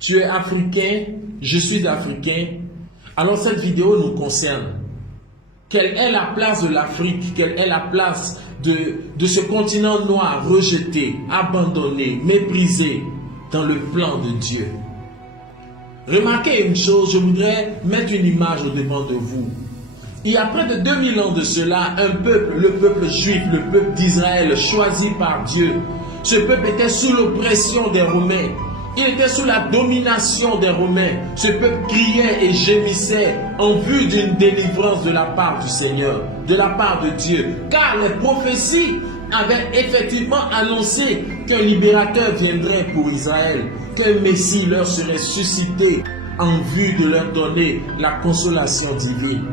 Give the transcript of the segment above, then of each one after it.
Tu es africain, je suis africain. Alors cette vidéo nous concerne. Quelle est la place de l'Afrique? Quelle est la place de ce continent noir rejeté, abandonné, méprisé dans le plan de Dieu? Remarquez une chose, je voudrais mettre une image au devant de vous. Il y a près de 2000 ans de cela, un peuple, le peuple juif, le peuple d'Israël, choisi par Dieu. Ce peuple était sous l'oppression des Romains. Il était sous la domination des Romains. Ce peuple criait et gémissait en vue d'une délivrance de la part du Seigneur, de la part de Dieu. Car les prophéties avaient effectivement annoncé qu'un libérateur viendrait pour Israël, qu'un Messie leur serait suscité en vue de leur donner la consolation divine.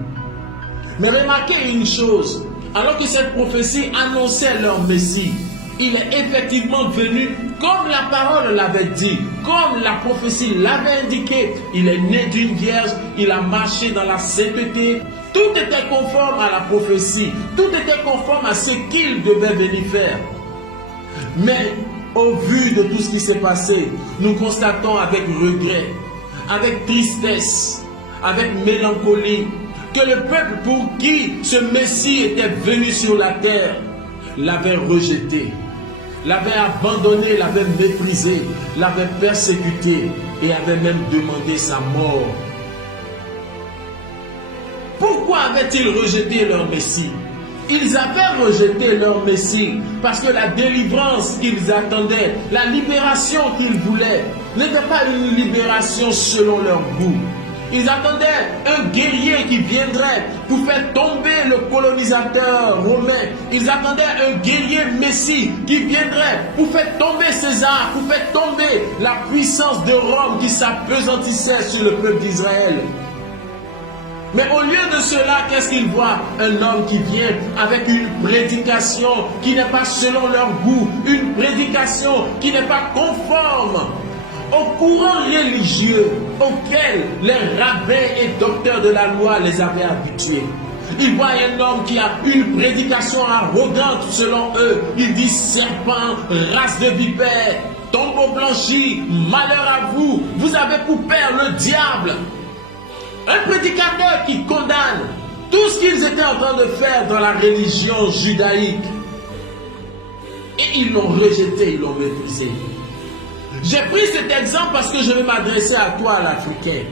Mais remarquez une chose, alors que cette prophétie annonçait leur Messie, il est effectivement venu comme la parole l'avait dit, comme la prophétie l'avait indiqué. Il est né d'une vierge, il a marché dans la sainteté. Tout était conforme à la prophétie, tout était conforme à ce qu'il devait venir faire. Mais au vu de tout ce qui s'est passé, nous constatons avec regret, avec tristesse, avec mélancolie, que le peuple pour qui ce Messie était venu sur la terre l'avait rejeté, l'avait abandonné, l'avait méprisé, l'avait persécuté et avait même demandé sa mort. Pourquoi avaient-ils rejeté leur Messie? Ils avaient rejeté leur Messie parce que la délivrance qu'ils attendaient, la libération qu'ils voulaient, n'était pas une libération selon leur goût. Ils attendaient un guerrier qui viendrait pour faire tomber le colonisateur romain. Ils attendaient un guerrier Messie qui viendrait pour faire tomber César, pour faire tomber la puissance de Rome qui s'appesantissait sur le peuple d'Israël. Mais au lieu de cela, qu'est-ce qu'ils voient? Un homme qui vient avec une prédication qui n'est pas selon leur goût, une prédication qui n'est pas conforme au courant religieux auquel les rabbins et docteurs de la loi les avaient habitués. Ils voient un homme qui a une prédication arrogante selon eux. Il dit: serpent, race de vipères, tombeau blanchi, malheur à vous, vous avez pour père le diable. Un prédicateur qui condamne tout ce qu'ils étaient en train de faire dans la religion judaïque. Et ils l'ont rejeté, ils l'ont méprisé. J'ai pris cet exemple parce que je vais m'adresser à toi, l'Africain.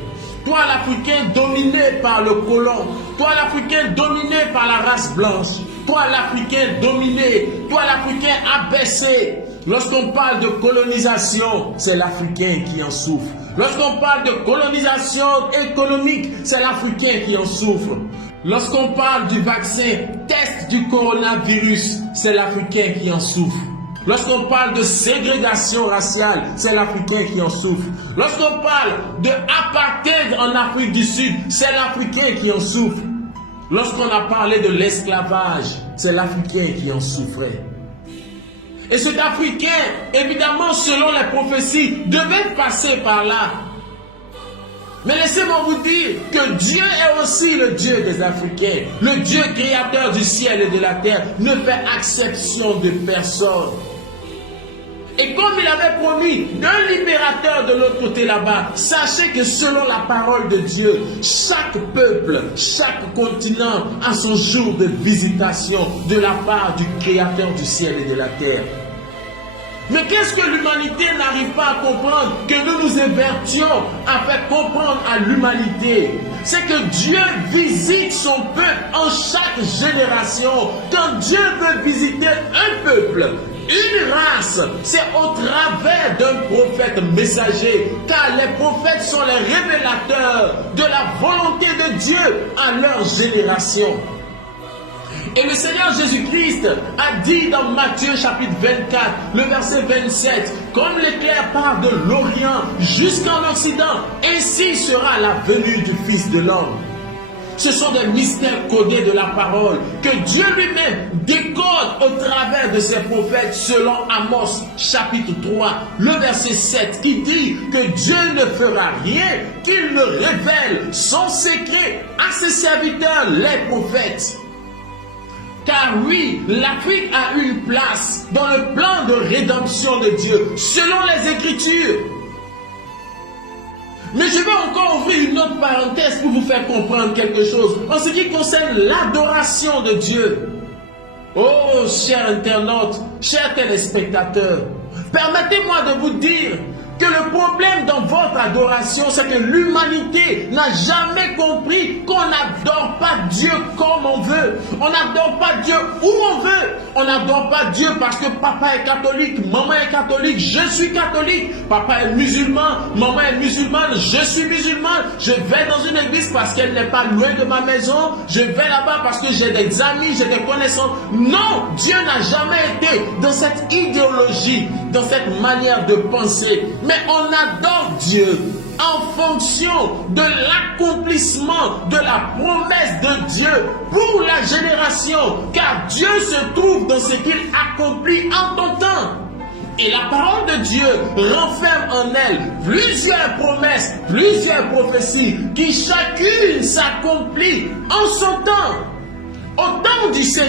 Toi, l'Africain dominé par le colon. Toi, l'Africain dominé par la race blanche. Toi, l'Africain dominé. Toi, l'Africain abaissé. Lorsqu'on parle de colonisation, c'est l'Africain qui en souffre. Lorsqu'on parle de colonisation économique, c'est l'Africain qui en souffre. Lorsqu'on parle du vaccin, test du coronavirus, c'est l'Africain qui en souffre. Lorsqu'on parle de ségrégation raciale, c'est l'Africain qui en souffre. Lorsqu'on parle de apartheid en Afrique du Sud, c'est l'Africain qui en souffre. Lorsqu'on a parlé de l'esclavage, c'est l'Africain qui en souffrait. Et cet Africain, évidemment, selon les prophéties, devait passer par là. Mais laissez-moi vous dire que Dieu est aussi le Dieu des Africains. Le Dieu créateur du ciel et de la terre ne fait exception de personne. Et comme il avait promis d'un libérateur de l'autre côté là-bas, sachez que selon la parole de Dieu, chaque peuple, chaque continent a son jour de visitation de la part du créateur du ciel et de la terre. Mais qu'est-ce que l'humanité n'arrive pas à comprendre, que nous nous évertions à faire comprendre à l'humanité? C'est que Dieu visite son peuple en chaque génération. Quand Dieu veut visiter un peuple, une race, c'est au travers d'un prophète messager, car les prophètes sont les révélateurs de la volonté de Dieu à leur génération. Et le Seigneur Jésus-Christ a dit dans Matthieu chapitre 24, le verset 27, comme l'éclair part de l'Orient jusqu'en Occident, ainsi sera la venue du Fils de l'homme. Ce sont des mystères codés de la parole que Dieu lui-même décode au travers de ses prophètes selon Amos chapitre 3, le verset 7 qui dit que Dieu ne fera rien qu'il ne révèle son secret à ses serviteurs les prophètes. Car oui, l'Afrique a une place dans le plan de rédemption de Dieu selon les Écritures. Mais je vais encore ouvrir une autre parenthèse pour vous faire comprendre quelque chose en ce qui concerne l'adoration de Dieu. Oh, chers internautes, chers téléspectateurs, permettez-moi de vous dire que le problème dans votre adoration, c'est que l'humanité n'a jamais compris qu'on n'adore pas Dieu comme on veut. On n'adore pas Dieu où on veut. On n'adore pas Dieu parce que papa est catholique, maman est catholique, je suis catholique. Papa est musulman, maman est musulmane, je suis musulman. Je vais dans une église parce qu'elle n'est pas loin de ma maison. Je vais là-bas parce que j'ai des amis, j'ai des connaissances. Non, Dieu n'a jamais été dans cette idéologie, dans cette manière de penser. Mais on adore Dieu en fonction de l'accomplissement de la promesse de Dieu pour la génération, car Dieu se trouve dans ce qu'il accomplit en ton temps. Et la parole de Dieu renferme en elle plusieurs promesses, plusieurs prophéties qui chacune s'accomplit en son temps. Au temps du Seigneur,